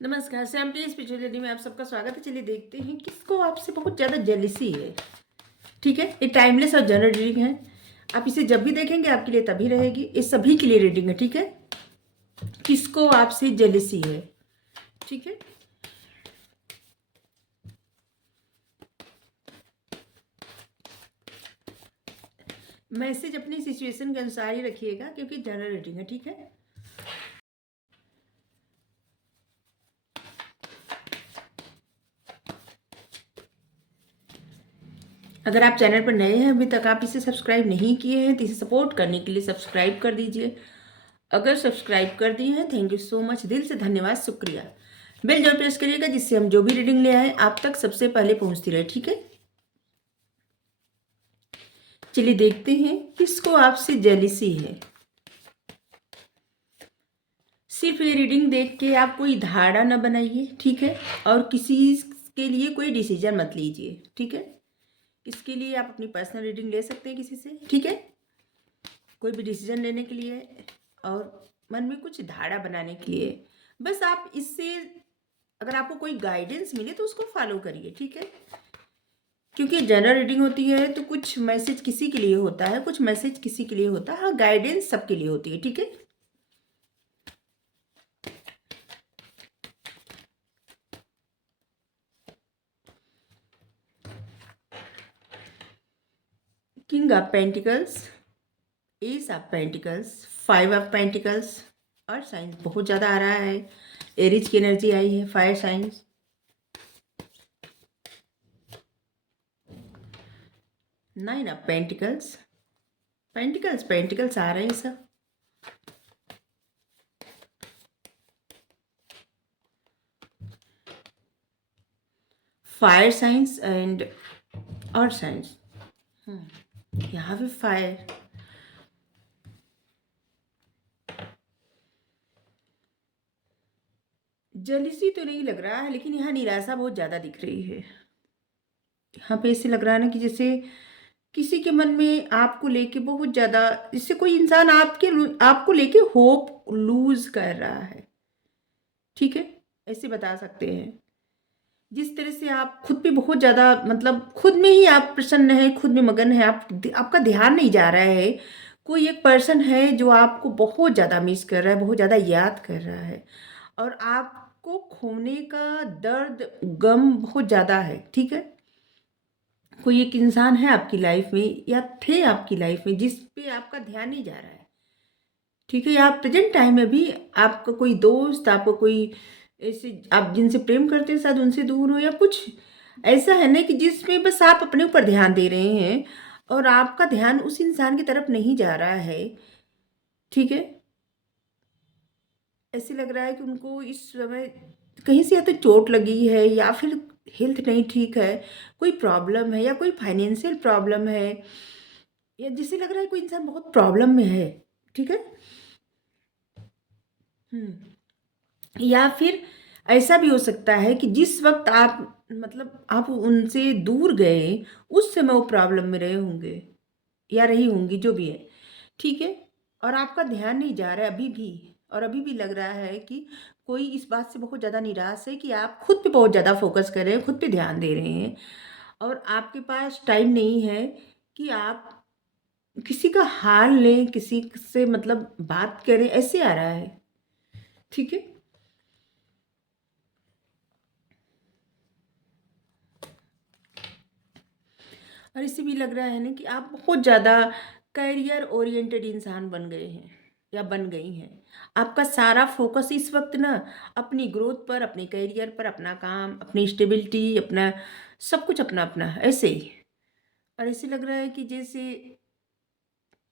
नमस्कार, सैम्पली स्पिरिचुअलिटी में आप सबका स्वागत है। चलिए देखते हैं किसको आपसे बहुत ज़्यादा जेलिसी है। ठीक है, ये टाइमलेस और जनरल रीडिंग है। आप इसे जब भी देखेंगे आपके लिए तभी रहेगी। ये सभी के लिए रीडिंग है। ठीक है, किसको आपसे जेलिसी है। ठीक है, मैसेज अपनी सिचुएशन के अनुसार ही रखिएगा क्योंकि जनरल रीडिंग है। ठीक है, अगर आप चैनल पर नए हैं, अभी तक आप इसे सब्सक्राइब नहीं किए हैं तो इसे सपोर्ट करने के लिए सब्सक्राइब कर दीजिए। अगर सब्सक्राइब कर दिए हैं, थैंक यू सो मच, दिल से धन्यवाद, शुक्रिया। बेल जरूर प्रेस करिएगा जिससे हम जो भी रीडिंग ले आए आप तक सबसे पहले पहुंचती रहे। ठीक है, चलिए देखते हैं किसको आपसे जेलिसी है। सिर्फ ये रीडिंग देख के आप कोई धारणा न बनाइए। ठीक है, और किसी के लिए कोई डिसीजन मत लीजिए। ठीक है, इसके लिए आप अपनी पर्सनल रीडिंग ले सकते हैं किसी से। ठीक है, कोई भी डिसीजन लेने के लिए और मन में कुछ धारणा बनाने के लिए। बस आप इससे अगर आपको कोई गाइडेंस मिले तो उसको फॉलो करिए। ठीक है, क्योंकि जनरल रीडिंग होती है तो कुछ मैसेज किसी के लिए होता है, कुछ मैसेज किसी के लिए होता है, हाँ गाइडेंस सबके लिए होती है। ठीक है, king of pentacles, S of pentacles, five of pentacles और साइंस बहुत ज़्यादा आ रहा है। एरिज की एनर्जी आई है, fire signs, nine of pentacles, pentacles pentacles आ रहे हैं सब। फायर साइंस एंड और साइंस, यहाँ पे फायर, जलीसी तो नहीं लग रहा है लेकिन यहाँ निराशा बहुत ज़्यादा दिख रही है। यहाँ पे ऐसे लग रहा है ना कि जैसे किसी के मन में आपको लेके बहुत ज़्यादा, इससे कोई इंसान आपको लेके होप लूज कर रहा है। ठीक है, ऐसे बता सकते हैं। जिस तरह से आप खुद पे बहुत ज़्यादा मतलब खुद में ही आप प्रसन्न है, खुद में मगन है, आपका ध्यान नहीं जा रहा है। कोई एक पर्सन है जो आपको बहुत ज़्यादा मिस कर रहा है, बहुत ज़्यादा याद कर रहा है और आपको खोने का दर्द गम बहुत ज़्यादा है। ठीक है, कोई एक इंसान है आपकी लाइफ में या थे आपकी लाइफ में जिस पे आपका ध्यान नहीं जा रहा है। ठीक है, या प्रेजेंट टाइम में भी आपका कोई दोस्त, आपको कोई ऐसे आप जिनसे प्रेम करते हैं शायद उनसे दूर हो, या कुछ ऐसा है ना कि जिसमें बस आप अपने ऊपर ध्यान दे रहे हैं और आपका ध्यान उस इंसान की तरफ नहीं जा रहा है। ठीक है, ऐसे लग रहा है कि उनको इस समय कहीं से या तो चोट लगी है या फिर हेल्थ नहीं ठीक है, कोई प्रॉब्लम है या कोई फाइनेंशियल प्रॉब्लम है, या जिससे लग रहा है कोई इंसान बहुत प्रॉब्लम में है। ठीक है, या फिर ऐसा भी हो सकता है कि जिस वक्त आप मतलब आप उनसे दूर गए उस समय वो प्रॉब्लम में रहे होंगे या रही होंगी, जो भी है। ठीक है, और आपका ध्यान नहीं जा रहा है अभी भी, और अभी भी लग रहा है कि कोई इस बात से बहुत ज़्यादा निराश है कि आप खुद पे बहुत ज़्यादा फोकस कर रहे हैं, खुद पे ध्यान दे रहे हैं और आपके पास टाइम नहीं है कि आप किसी का हाल लें, किसी से मतलब बात करें, ऐसे आ रहा है। ठीक है, और इससे भी लग रहा है ना कि आप बहुत ज़्यादा करियर ओरिएंटेड इंसान बन गए हैं या बन गई हैं। आपका सारा फोकस इस वक्त ना अपनी ग्रोथ पर, अपने करियर पर, अपना काम, अपनी स्टेबिलिटी, अपना सब कुछ अपना अपना है, ऐसे ही। और ऐसे लग रहा है कि जैसे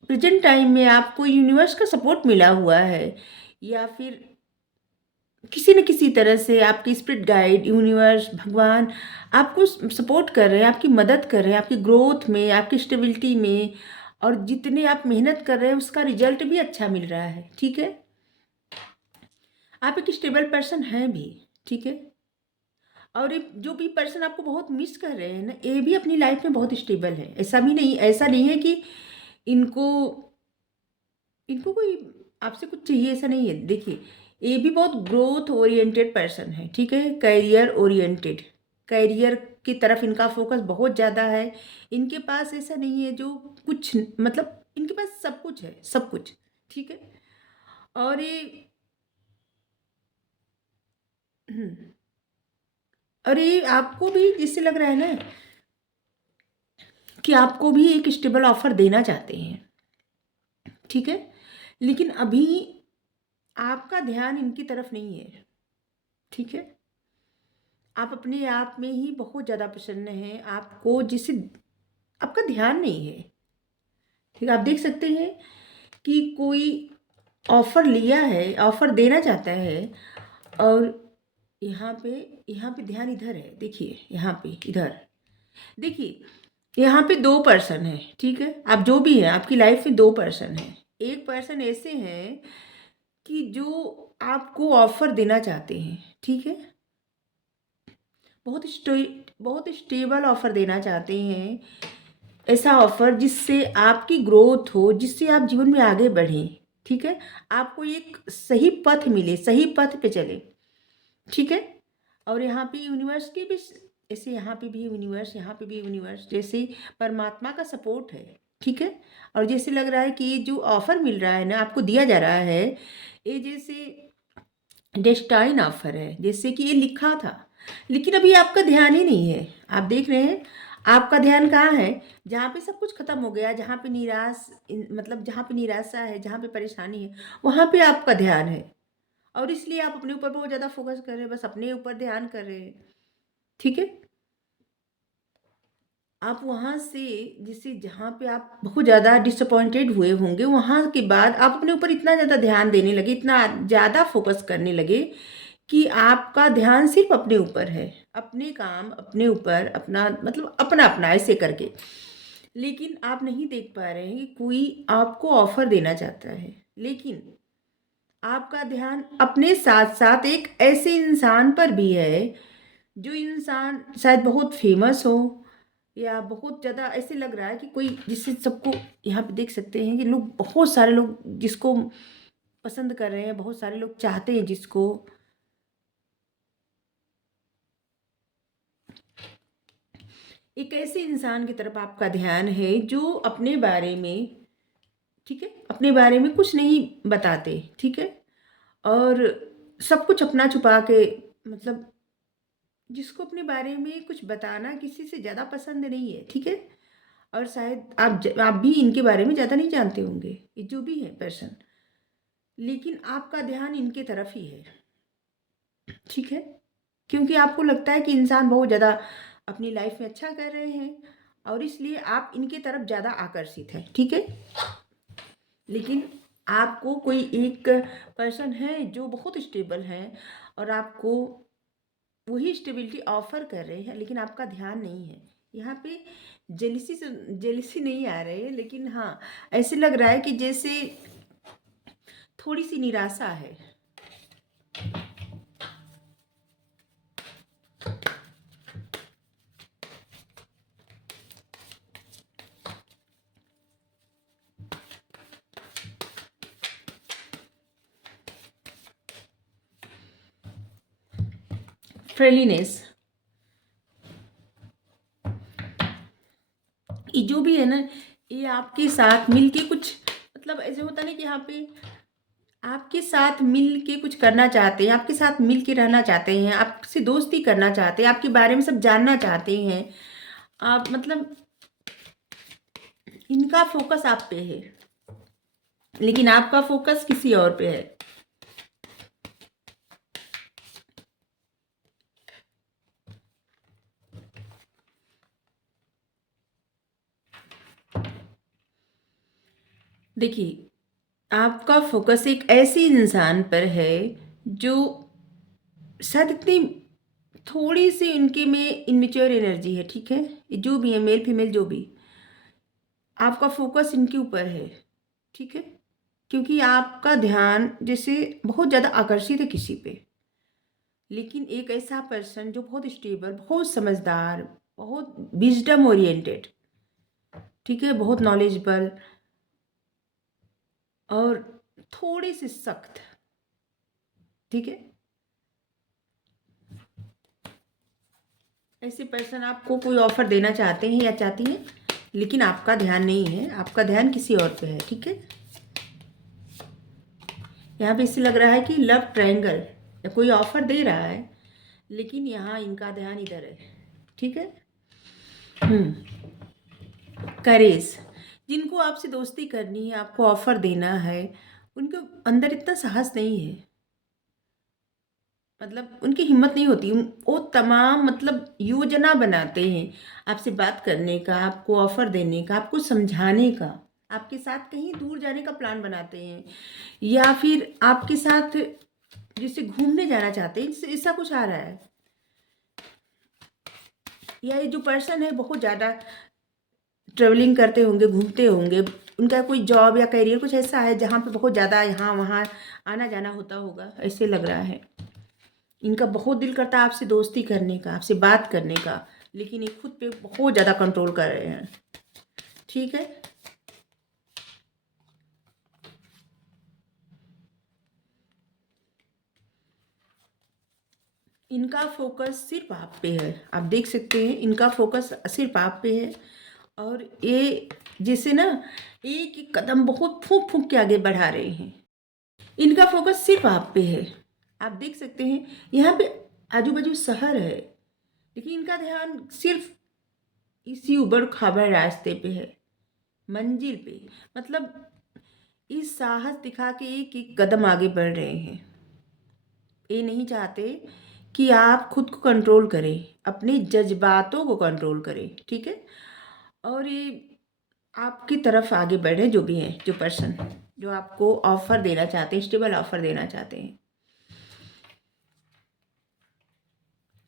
प्रेजेंट टाइम में आपको यूनिवर्स का सपोर्ट मिला हुआ है या फिर किसी न किसी तरह से आपकी स्पिरिट गाइड, यूनिवर्स, भगवान आपको सपोर्ट कर रहे हैं, आपकी मदद कर रहे हैं, आपकी ग्रोथ में, आपकी स्टेबिलिटी में, और जितने आप मेहनत कर रहे हैं उसका रिजल्ट भी अच्छा मिल रहा है। ठीक है, आप एक स्टेबल पर्सन हैं भी। ठीक है, और ये जो भी पर्सन आपको बहुत मिस कर रहे हैं ना, ये भी अपनी लाइफ में बहुत स्टेबल है। ऐसा नहीं है कि इनको इनको कोई आपसे कुछ चाहिए, ऐसा नहीं है। देखिए, ये भी बहुत ग्रोथ ओरिएंटेड पर्सन है, ठीक है, करियर ओरिएंटेड, करियर की तरफ इनका फोकस बहुत ज़्यादा है। इनके पास ऐसा नहीं है जो कुछ, मतलब इनके पास सब कुछ है, सब कुछ, ठीक है। और ये और ये आपको भी जिससे लग रहा है ना कि आपको भी एक स्टेबल ऑफर देना चाहते हैं, ठीक है, लेकिन अभी आपका ध्यान इनकी तरफ नहीं है, ठीक है। आप अपने आप में ही बहुत ज़्यादा प्रसन्न हैं, आपको जिससे आपका ध्यान नहीं है, ठीक है। आप देख सकते हैं कि कोई ऑफ़र लिया है, ऑफ़र देना चाहता है, और यहाँ पे यहाँ पे ध्यान इधर है, देखिए यहाँ पे इधर देखिए, यहाँ पे 2 पर्सन हैं, ठीक है। आप जो भी हैं, आपकी लाइफ में 2 पर्सन हैं। एक पर्सन ऐसे हैं कि जो आपको ऑफ़र देना चाहते हैं, ठीक है। बहुत स्टेबल ऑफ़र देना चाहते हैं, ऐसा ऑफ़र जिससे आपकी ग्रोथ हो, जिससे आप जीवन में आगे बढ़ें, ठीक है। आपको एक सही पथ मिले, सही पथ पे चलें, ठीक है। और यहाँ पे यूनिवर्स की भी, ऐसे यहाँ पे भी यूनिवर्स, यहाँ पे भी यूनिवर्स, जैसे परमात्मा का सपोर्ट है, ठीक है। और जैसे लग रहा है कि ये जो ऑफ़र मिल रहा है ना, आपको दिया जा रहा है, ये जैसे डेस्टाइन ऑफर है, जैसे कि ये लिखा था, लेकिन अभी आपका ध्यान ही नहीं है। आप देख रहे हैं, आपका ध्यान कहाँ है? जहाँ पे सब कुछ खत्म हो गया, जहाँ पे मतलब जहाँ पे निराशा है, जहाँ पे परेशानी है, वहाँ पे आपका ध्यान है। और इसलिए आप अपने ऊपर बहुत ज़्यादा फोकस कर रहे हैं, बस अपने ऊपर ध्यान कर रहे हैं, ठीक है। आप वहाँ से, जिससे जहाँ पे आप बहुत ज़्यादा डिसअपॉइंटेड हुए होंगे, वहाँ के बाद आप अपने ऊपर इतना ज़्यादा ध्यान देने लगे, इतना ज़्यादा फोकस करने लगे कि आपका ध्यान सिर्फ अपने ऊपर है, अपने काम, अपने ऊपर, अपना मतलब अपना-अपना ऐसे करके। लेकिन आप नहीं देख पा रहे हैं कि कोई आपको ऑफ़र देना चाहता है, लेकिन आपका ध्यान अपने साथ-साथ एक ऐसे इंसान पर भी है, जो इंसान शायद बहुत फ़ेमस हो, या बहुत ज़्यादा ऐसे लग रहा है कि कोई जिससे सबको, यहाँ पे देख सकते हैं कि लोग, बहुत सारे लोग जिसको पसंद कर रहे हैं, बहुत सारे लोग चाहते हैं जिसको। एक ऐसे इंसान की तरफ आपका ध्यान है जो अपने बारे में, ठीक है, अपने बारे में कुछ नहीं बताते, ठीक है, और सब कुछ अपना छुपा के, मतलब जिसको अपने बारे में कुछ बताना किसी से ज़्यादा पसंद नहीं है, ठीक है। और शायद आप भी इनके बारे में ज़्यादा नहीं जानते होंगे, ये जो भी है पर्सन, लेकिन आपका ध्यान इनके तरफ ही है, ठीक है। क्योंकि आपको लगता है कि इंसान बहुत ज़्यादा अपनी लाइफ में अच्छा कर रहे हैं, और इसलिए आप इनके तरफ ज़्यादा आकर्षित हैं, ठीक है। लेकिन आपको कोई एक पर्सन है जो बहुत स्टेबल है, और आपको वही स्टेबिलिटी ऑफर कर रहे हैं, लेकिन आपका ध्यान नहीं है। यहाँ पे जेलिसी नहीं आ रही है, लेकिन हाँ, ऐसे लग रहा है कि जैसे थोड़ी सी निराशा है। फ्रेंडलीनेस, ये जो भी है ना, ये आपके साथ मिलके कुछ, मतलब ऐसे होता ना कि यहाँ पे आपके साथ मिल के कुछ करना चाहते हैं, आपके साथ मिल के रहना चाहते हैं, आपसे दोस्ती करना चाहते हैं, आपके बारे में सब जानना चाहते हैं। आप मतलब इनका फोकस आप पे है, लेकिन आपका फोकस किसी और पे है। देखिए, आपका फोकस एक ऐसे इंसान पर है जो शायद इतनी, थोड़ी सी इनके में इनमेच्योर एनर्जी है, ठीक है। ये जो भी है, मेल फीमेल जो भी, आपका फोकस इनके ऊपर है, ठीक है। क्योंकि आपका ध्यान जैसे बहुत ज़्यादा आकर्षित है किसी पे, लेकिन एक ऐसा पर्सन जो बहुत स्टेबल, बहुत समझदार, बहुत विजडम ओरिएंटेड, ठीक है, बहुत नॉलेजेबल, और थोड़ी सी सख्त, ठीक है। ऐसे पर्सन आपको कोई ऑफर देना चाहते हैं या चाहती हैं, लेकिन आपका ध्यान नहीं है, आपका ध्यान किसी और पे है, ठीक है। यहाँ पे इससे लग रहा है कि लव ट्रायंगल या कोई ऑफर दे रहा है, लेकिन यहाँ इनका ध्यान इधर है, ठीक है। करेज, जिनको आपसे दोस्ती करनी है, आपको ऑफर देना है, उनके अंदर इतना साहस नहीं है, मतलब उनकी हिम्मत नहीं होती। वो तमाम मतलब योजना बनाते हैं आपसे बात करने का, आपको ऑफर देने का, आपको समझाने का, आपके साथ कहीं दूर जाने का प्लान बनाते हैं, या फिर आपके साथ जैसे घूमने जाना चाहते हैं, ऐसा कुछ आ रहा है। या ये जो पर्सन है बहुत ज़्यादा ट्रेवलिंग करते होंगे, घूमते होंगे, उनका कोई जॉब या करियर कुछ ऐसा है जहाँ पे बहुत ज़्यादा यहाँ वहाँ आना जाना होता होगा, ऐसे लग रहा है। इनका बहुत दिल करता है आपसे दोस्ती करने का, आपसे बात करने का, लेकिन ये खुद पे बहुत ज़्यादा कंट्रोल कर रहे हैं, ठीक है। इनका फोकस सिर्फ आप पे है, आप देख सकते हैं, इनका फोकस सिर्फ आप पे है। और ये जैसे ना एक एक कदम बहुत फूंक फूंक के आगे बढ़ा रहे हैं, इनका फोकस सिर्फ आप पे है। आप देख सकते हैं यहाँ पे आजू बाजू शहर है, लेकिन इनका ध्यान सिर्फ इसी उबड़ खाबड़ रास्ते पे है, मंजिल पे, मतलब इस साहस दिखा के एक एक कदम आगे बढ़ रहे हैं। ये नहीं चाहते कि आप खुद को कंट्रोल करें, अपने जज्बातों को कंट्रोल करें, ठीक है। और ये आपकी तरफ आगे बढ़े, जो भी हैं, जो पर्सन जो आपको ऑफर देना चाहते हैं, स्टेबल ऑफर देना चाहते हैं,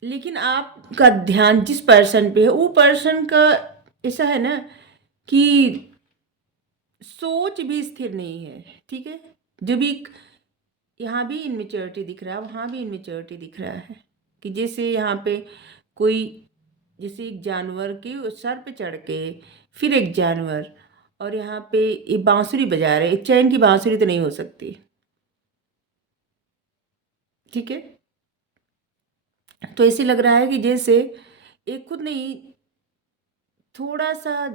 लेकिन आपका ध्यान जिस पर्सन पे है, वो पर्सन का ऐसा है ना कि सोच भी स्थिर नहीं है, ठीक है। जो भी यहाँ भी इनमेच्योरिटी दिख रहा है, वहाँ भी इनमेच्योरिटी दिख रहा है, कि जैसे यहाँ पे कोई, जैसे एक जानवर के सर पे चढ़ के फिर एक जानवर, और यहाँ पे एक बांसुरी बजा रहे, एक चैन की बांसुरी तो नहीं हो सकती, ठीक है। तो ऐसे लग रहा है कि जैसे एक खुद नहीं, थोड़ा सा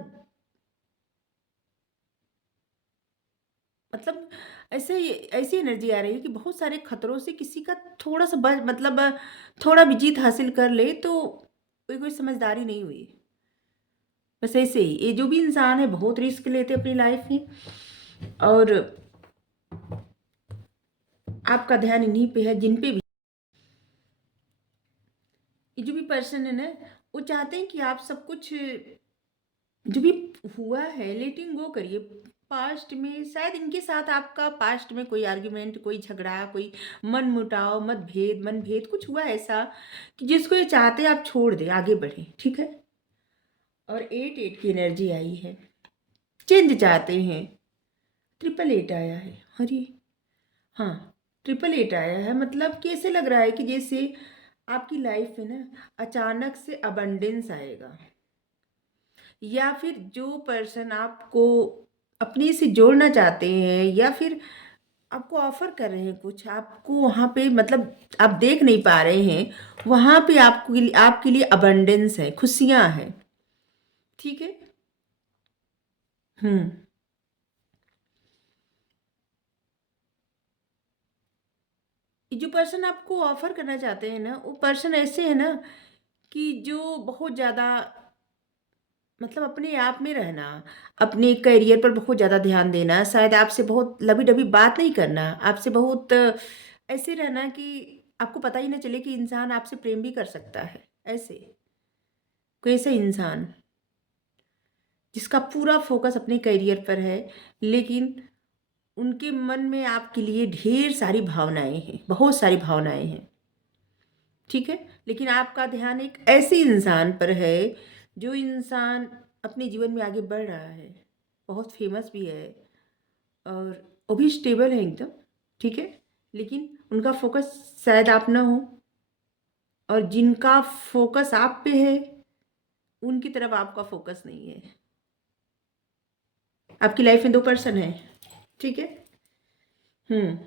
मतलब ऐसे ऐसी एनर्जी आ रही है कि बहुत सारे खतरों से किसी का थोड़ा सा मतलब थोड़ा भी जीत हासिल कर ले तो कोई कोई समझदारी नहीं हुई। बस ऐसे ही ये जो भी इंसान है बहुत रिस्क लेते अपनी लाइफ में, और आपका ध्यान इन्हीं पे है, जिन पे भी ये जो भी पर्सन है ना, वो चाहते हैं कि आप सब कुछ जो भी हुआ है लेटिंग गो करिए। पास्ट में शायद इनके साथ आपका पास्ट में कोई आर्ग्यूमेंट, कोई झगड़ा, कोई मनमुटाव, मनभेद कुछ हुआ ऐसा कि जिसको ये चाहते हैं आप छोड़ दें, आगे बढ़े, ठीक है। और 8 की एनर्जी आई है, चेंज चाहते हैं। 8 आया है, अरे हाँ, 8 आया है, मतलब कि ऐसे लग रहा है कि जैसे आपकी लाइफ में ना अचानक से अबंडेंस आएगा, या फिर जो पर्सन आपको अपने से जोड़ना चाहते हैं, या फिर आपको ऑफर कर रहे हैं कुछ, आपको वहाँ पे मतलब आप देख नहीं पा रहे हैं, वहाँ पे आपके लिए अबंडेंस है, खुशियाँ हैं, ठीक है। हम्म ये जो पर्सन आपको ऑफर करना चाहते हैं ना, वो पर्सन ऐसे है ना कि जो बहुत ज़्यादा मतलब अपने आप में रहना, अपने करियर पर बहुत ज़्यादा ध्यान देना, शायद आपसे बहुत लबी-डबी बात नहीं करना, आपसे बहुत ऐसे रहना कि आपको पता ही ना चले कि इंसान आपसे प्रेम भी कर सकता है, ऐसे। कोई ऐसा इंसान जिसका पूरा फ़ोकस अपने करियर पर है, लेकिन उनके मन में आपके लिए ढेर सारी भावनाएँ हैं, बहुत सारी भावनाएँ हैं, ठीक है? लेकिन आपका ध्यान एक ऐसे इंसान पर है, जो इंसान अपने जीवन में आगे बढ़ रहा है, बहुत फेमस भी है, और वो भी स्टेबल है एकदम, ठीक है? लेकिन उनका फ़ोकस शायद आप ना हो, और जिनका फ़ोकस आप पे है, उनकी तरफ आपका फ़ोकस नहीं है। आपकी लाइफ में 2 पर्सन हैं, ठीक है? हुँ।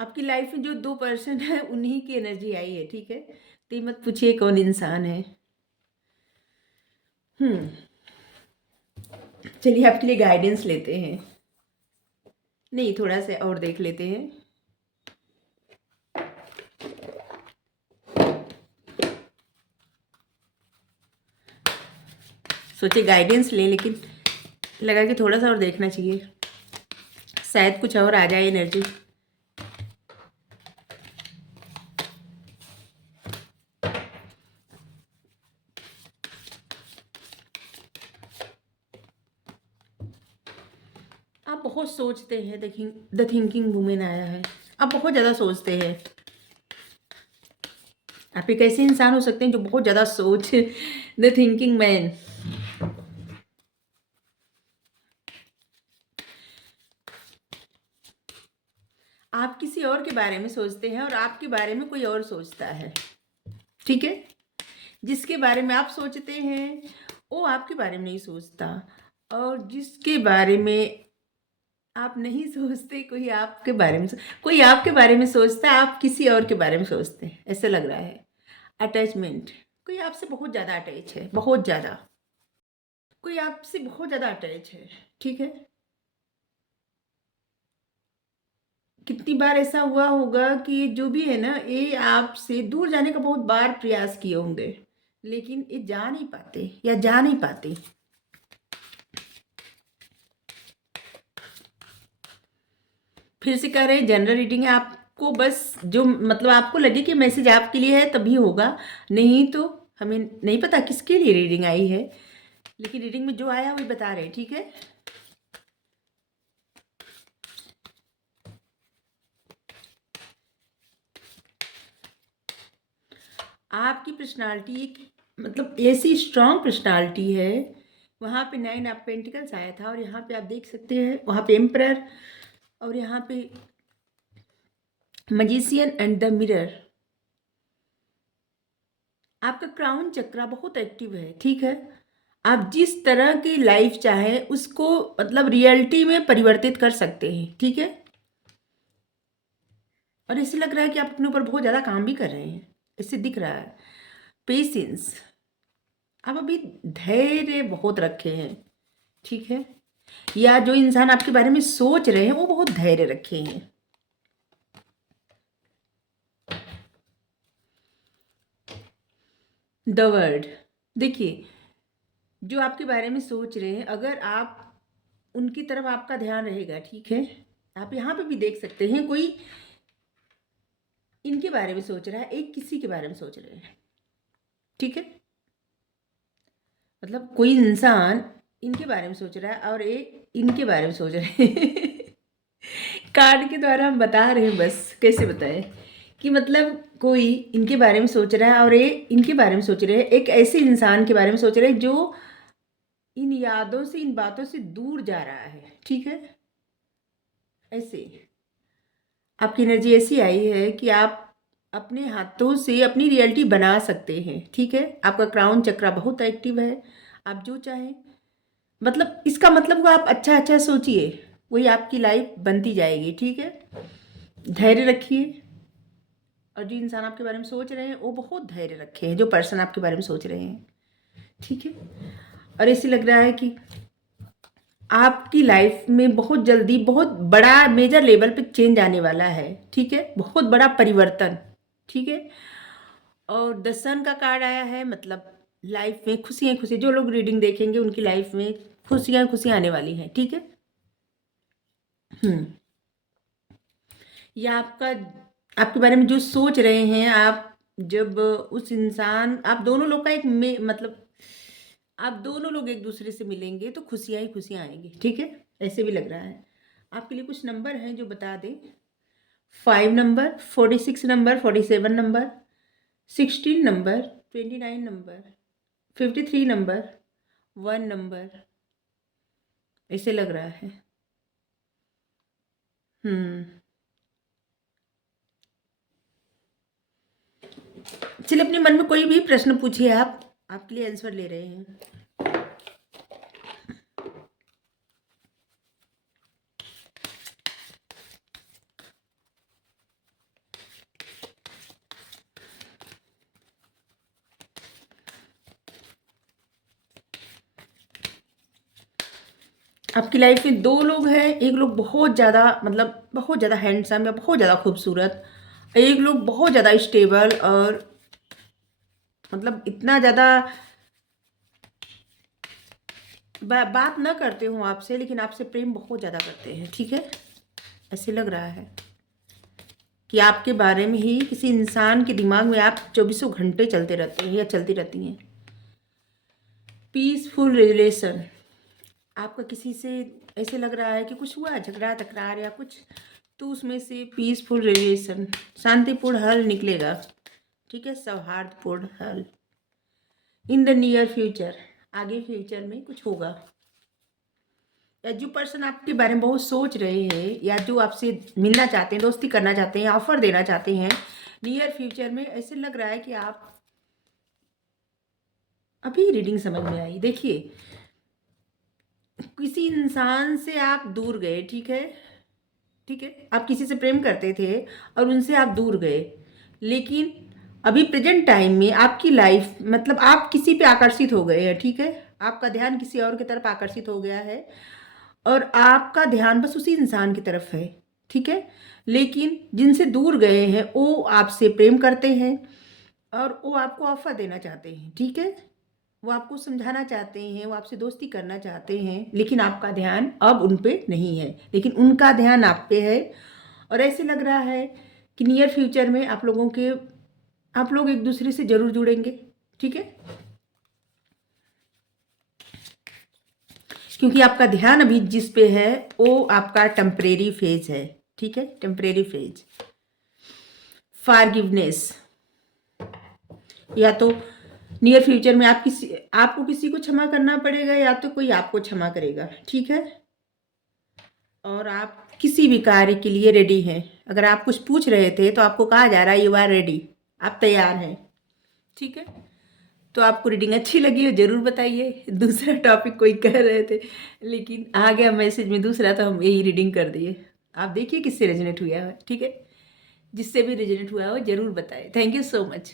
आपकी लाइफ में जो 2 पर्सन है उन्हीं की एनर्जी आई है, ठीक है? तो ये मत पूछिए कौन इंसान है। हुँ, चलिए आपके लिए गाइडेंस लेते हैं। नहीं, थोड़ा-सा और देख लेते हैं। सोचे गाइडेंस लें, लेकिन लगा कि थोड़ा-सा और देखना चाहिए, शायद कुछ और आ जाए एनर्जी। आप बहुत सोचते हैं, द थिंकिंग वुमेन आया है। आप बहुत ज़्यादा सोचते हैं। आप एक ऐसे इंसान हो सकते हैं जो बहुत ज़्यादा सोच द थिंकिंग मैन। आप किसी और के बारे में सोचते हैं और आपके बारे में कोई और सोचता है, ठीक है? जिसके बारे में आप सोचते हैं, वो आपके बारे में नहीं सोचता, और जिसके बारे में आप नहीं सोचते, कोई आपके बारे में सोचता है, आप किसी और के बारे में सोचते हैं, ऐसा लग रहा है। अटैचमेंट, कोई आपसे बहुत ज़्यादा अटैच है, बहुत ज़्यादा। कोई आपसे बहुत ज़्यादा अटैच है, ठीक है? कितनी बार ऐसा हुआ होगा कि ये जो भी है ना, ये आपसे दूर जाने का बहुत बार प्रयास किए होंगे, लेकिन ये जा नहीं पाते या जा नहीं पाते। फिर से कह रहे हैं, जनरल रीडिंग है, आपको बस जो मतलब आपको लगे कि मैसेज आपके लिए है तभी होगा, नहीं तो हमें नहीं पता किसके लिए रीडिंग आई है, लेकिन रीडिंग में जो आया वही बता रहे हैं, ठीक है? आपकी पर्सनालिटी एक मतलब ऐसी स्ट्रॉन्ग पर्सनालिटी है। वहाँ पे 9 ऑफ पेंटिकल्स आया था, और यहाँ पे आप देख सकते हैं, वहाँ पे एम्परर, और यहाँ पे मजिशियन एंड द मिरर। आपका क्राउन चक्रा बहुत एक्टिव है, ठीक है? आप जिस तरह की लाइफ चाहें उसको मतलब रियलिटी में परिवर्तित कर सकते हैं, ठीक है? और ऐसे लग रहा है कि आप अपने ऊपर बहुत ज़्यादा काम भी कर रहे हैं, इससे दिख रहा है। पेशेंस, आप अभी धैर्य बहुत रखे हैं, ठीक है? या जो इंसान आपके बारे में सोच रहे हैं वो बहुत धैर्य रखे हैं। द वर्ड, देखिए, जो आपके बारे में सोच रहे हैं, अगर आप उनकी तरफ आपका ध्यान रहेगा, ठीक है? आप यहाँ पे भी देख सकते हैं, कोई इनके बारे में सोच रहा है, एक किसी के बारे में सोच रहे हैं, ठीक है? मतलब कोई इंसान इनके बारे में सोच रहा है और एक इनके बारे में सोच रहे हैं। कार्ड के द्वारा हम बता रहे हैं, बस कैसे बताएं कि मतलब कोई इनके बारे में सोच रहा है और ये इनके बारे में सोच रहे हैं, एक ऐसे इंसान के बारे में सोच रहे हैं जो इन यादों से, इन बातों से दूर जा रहा है, ठीक है? ऐसे आपकी एनर्जी ऐसी आई है कि आप अपने हाथों से अपनी रियलिटी बना सकते हैं, ठीक है? आपका क्राउन चक्रा बहुत एक्टिव है, आप जो चाहें, मतलब इसका मतलब हुआ आप अच्छा अच्छा सोचिए, वही आपकी लाइफ बनती जाएगी, ठीक है? धैर्य रखिए, और जो इंसान आपके बारे में सोच रहे हैं वो बहुत धैर्य रखे हैं, जो पर्सन आपके बारे में सोच रहे हैं, ठीक है? और ऐसे लग रहा है कि आपकी लाइफ में बहुत जल्दी बहुत बड़ा मेजर लेवल पे चेंज आने वाला है, ठीक है? बहुत बड़ा परिवर्तन, ठीक है? और द सन का कार्ड आया है, मतलब लाइफ में खुशियाँ खुशियाँ, जो लोग रीडिंग देखेंगे उनकी लाइफ में खुशियाँ खुशियाँ आने वाली हैं, ठीक है? या आपके बारे में जो सोच रहे हैं आप, जब उस इंसान आप दोनों लोग का मतलब आप दोनों लोग एक दूसरे से मिलेंगे तो खुशियाँ ही खुशियाँ आएंगी, ठीक है? ऐसे भी लग रहा है। आपके लिए कुछ नंबर हैं जो बता दें। 5 number, 46 number, 47 number, 16 number, 29 number, 53 number, 1 number, ऐसे लग रहा है। चलिए, अपने मन में कोई भी प्रश्न पूछिए, आप आपके लिए आंसर ले रहे हैं। आपकी लाइफ में दो लोग हैं, एक लोग बहुत ज़्यादा मतलब बहुत ज़्यादा हैंडसम या बहुत ज़्यादा खूबसूरत, एक लोग बहुत ज़्यादा स्टेबल और मतलब इतना ज़्यादा बात न करते हो आपसे, लेकिन आपसे प्रेम बहुत ज़्यादा करते हैं। ठीक है, ऐसे लग रहा है कि आपके बारे में ही किसी इंसान के दिमाग में आप चौबीसों घंटे चलते रहते हैं या चलती रहती हैं। पीसफुल रिलेशन आपका किसी से ऐसे लग रहा है कि कुछ हुआ झगड़ा तकरार या कुछ, तो उसमें से पीसफुल रिलेशन शांतिपूर्ण हल निकलेगा। ठीक है, सौहार्दपूर्ण हल इन द नियर फ्यूचर, आगे फ्यूचर में कुछ होगा। या जो पर्सन आपके बारे में बहुत सोच रहे हैं या जो आपसे मिलना चाहते हैं, दोस्ती करना चाहते हैं, ऑफर देना चाहते हैं नियर फ्यूचर में, ऐसे लग रहा है कि आप अभी रीडिंग समझ में आई। देखिए, किसी इंसान से आप दूर गए। ठीक है, ठीक है, आप किसी से प्रेम करते थे और उनसे आप दूर गए, लेकिन अभी प्रेजेंट टाइम में आपकी लाइफ मतलब आप किसी पे आकर्षित हो गए हैं। ठीक है, आपका ध्यान किसी और की तरफ आकर्षित हो गया है और आपका ध्यान बस उसी इंसान की तरफ है। ठीक है, लेकिन जिनसे दूर गए हैं वो आपसे प्रेम करते हैं और वो आपको ऑफर देना चाहते हैं। ठीक है, वो आपको समझाना चाहते हैं, वो आपसे दोस्ती करना चाहते हैं, लेकिन आपका ध्यान अब उन पे नहीं है, लेकिन उनका ध्यान आप पे है। और ऐसे लग रहा है कि नियर फ्यूचर में आप लोग एक दूसरे से जरूर जुड़ेंगे। ठीक है, क्योंकि आपका ध्यान अभी जिस पे है वो आपका टेम्परेरी फेज है। ठीक है, टेम्परेरी फेज। फॉरगिवनेस, या तो नियर फ्यूचर में आपको किसी को क्षमा करना पड़ेगा या तो कोई आपको क्षमा करेगा। ठीक है, और आप किसी भी कार्य के लिए रेडी हैं। अगर आप कुछ पूछ रहे थे तो आपको कहा जा रहा है यू आर रेडी, आप तैयार हैं। ठीक है, तो आपको रीडिंग अच्छी लगी हो जरूर बताइए। दूसरा टॉपिक कोई कह रहे थे लेकिन आ गया मैसेज में दूसरा, तो हम यही रीडिंग कर दिए। आप देखिए किससे रेजोनेट हुआ है। ठीक है, जिससे भी रेजोनेट हुआ हो जरूर बताएं। Thank you so much.